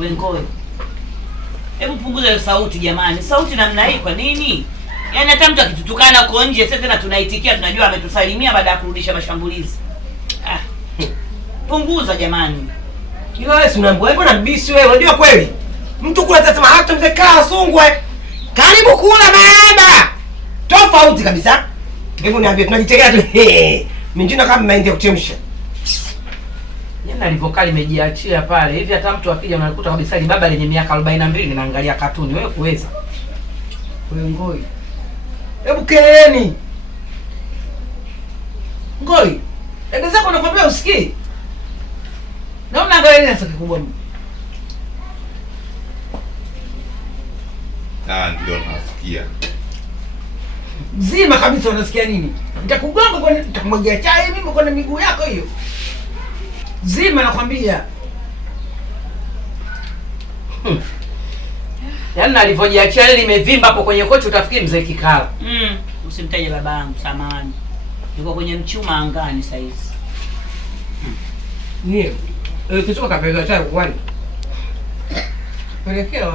Wewe Ngoi. Hebu punguza hiyo sauti jamani. Sauti namna hii kwa nini? Yaani hata mtu akitutukana huko nje sasa tena tunaitikia, tunajua ametusalimia baada ya kurudisha mashambulizi. Ah. Punguza jamani. Kila wewe unaambia mbona mbisi wewe? Unajua kweli? Mtu kula sasa hata mzee kaa sungwe. Karibu kula maemba. Tofauti kabisa. Hebu niambie tunajitegea tu. Minjina kama mahindi ya kuchemsha. Yana alivokali imejiachia pale. Hivi hata mtu akija unakuta kabisa ni baba lenye miaka 42 naangalia katuni. Wewe kuweza. Wewe Ngoi. Hebu keleni. Ngoi. Dada zako nakwambia usikii. Na unaangalia nini sasa kikubwa mimi? Ndio nasikia. Zima kabisa unasikia nini? Nitakugonga kwa nitakumwagia chai mimi kwa miguu yako hiyo. Zima nakwambia. Yaani alivyojiachia ile limevimba hapo kwenye kochi utafikiri mzee Kikala. Usimtaje babangu, samahani. Yuko kwenye mchuma angani sasa hivi. Ndio. Kichwa kapeleka chai kwani? Pelekea.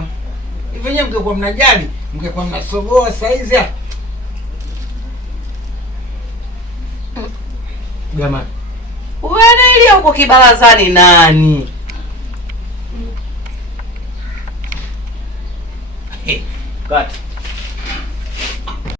Hivyo nyewe mngekuwa mnajali, mngekuwa mnasogoa saizi hapa. Jamani. Wewe ile huko kibarazani nani? Kata.